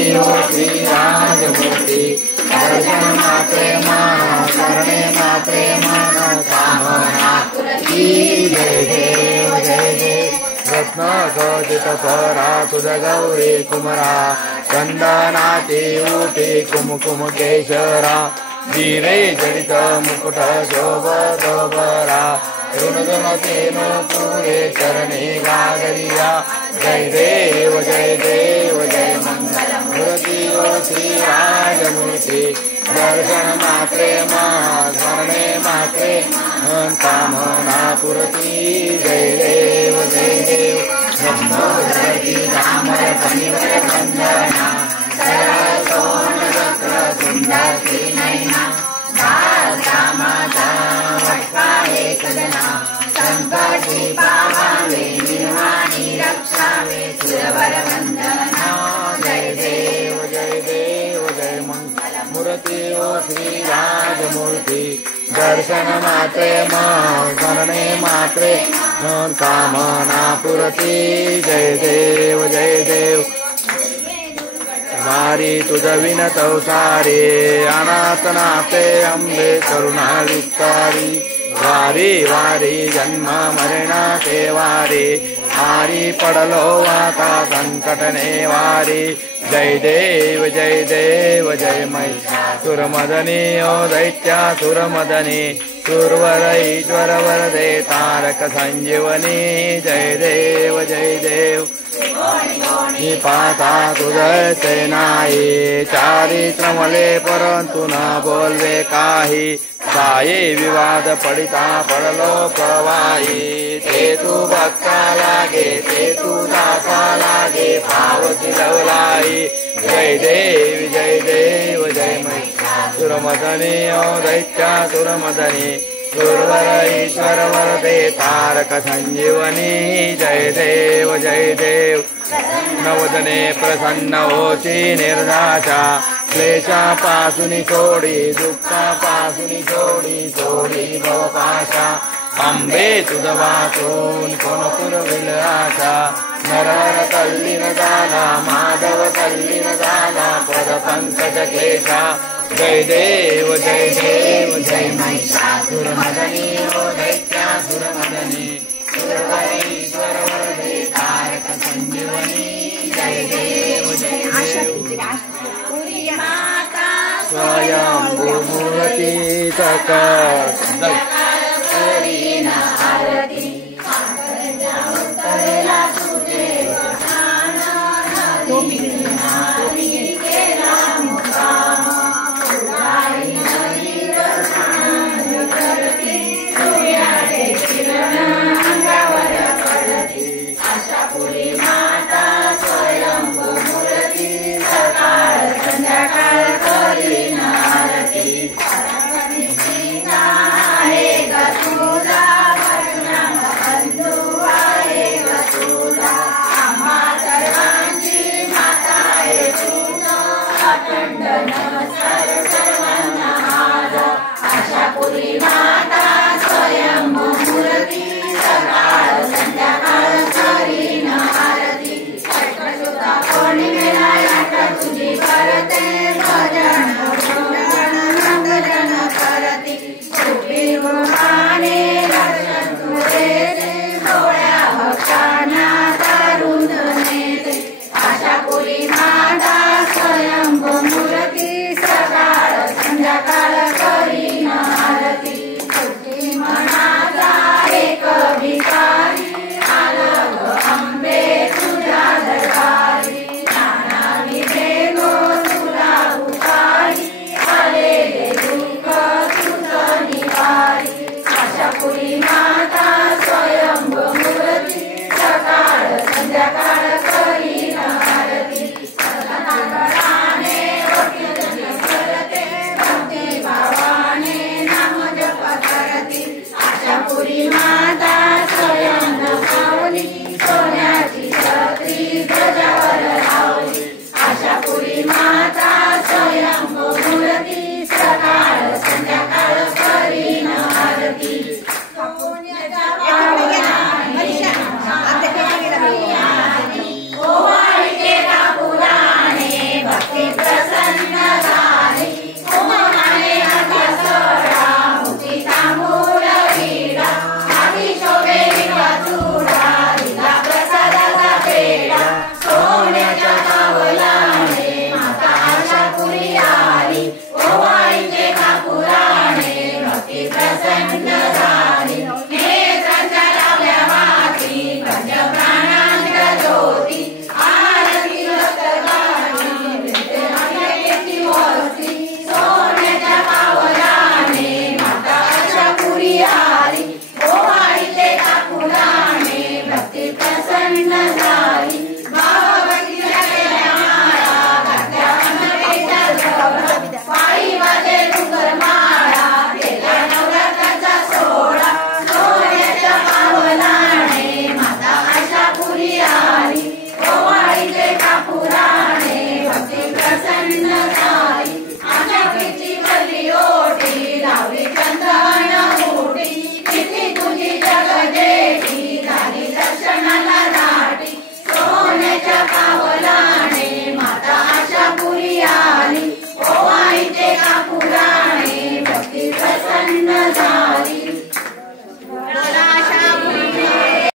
श्री राजमूर्ती दर्शन मात्रे मन करणे मात्रे मन कामना जय देव जय देव रत्न खचित परा तुझ गौरी कुमरा चंदनाची उठी कुमकुम केशरा धीरे जडित मुकुट शोभत बरा ऋणगणतेनो पुरे चरणे गागरिया जय देव जय मंगल मूर्ति श्री राजमूर्ति दर्शन मात्रे स्मरणे मात्रे कामना पुरती जय देव ब्रह्मोदरती दामर फणिवर वंदना सरळ सोनवक्र सुंदर नयना माता वट्टाळे सदना संकटी पावावे निर्वाणी रक्षावे सुरवर वंदना जय देव जय मंगल मूर्ति श्री राजमूर्ति दर्शन मात्रे स्मरणे मात्रे कामना पुरती जय देव वारी तुझ विनतौ सारे अनाथनाथे अंबे करुणा विस्तारी वारी वारी जन्म मरणाचे वारी हारी पडलो आता संकट वारी जय देव जय महिषासुरमदनी ओ दैत्यासुरमदनी सुरवर ईश्वर वरदे तारक संजीवनी जय देव निपाता तुझे नाही चारित्रमले परंतु न बोलवे काही साये विवाद पडिता पडलो प्रवाही ते तू भक्ता लागे ते तू दासा लागे पावती लवलाई जय देव जय महिषासुरमदनी ओ दैत्यासुरमदनी सुरवर ईश्वर वरदे तारक संजीवनी जय देव नवदने प्रसन्न होची निर्नाशा क्लेशापासून सोडी दुःखापासून सोडी भवपाशा अंबे तुझ वाचून कोण पुरविल आशा नरहर तल्लीन झाला माधव तल्लीन झाला पद पंकज केशा जय देव जय महिषासुरमदनी ओ दैत्यासुरमदनी सुरवर ईश्वर वरदे तारक संजीवनी जय देव स्वयंभू मूर्ति सकल सर्वांची माता आहे तू अखंड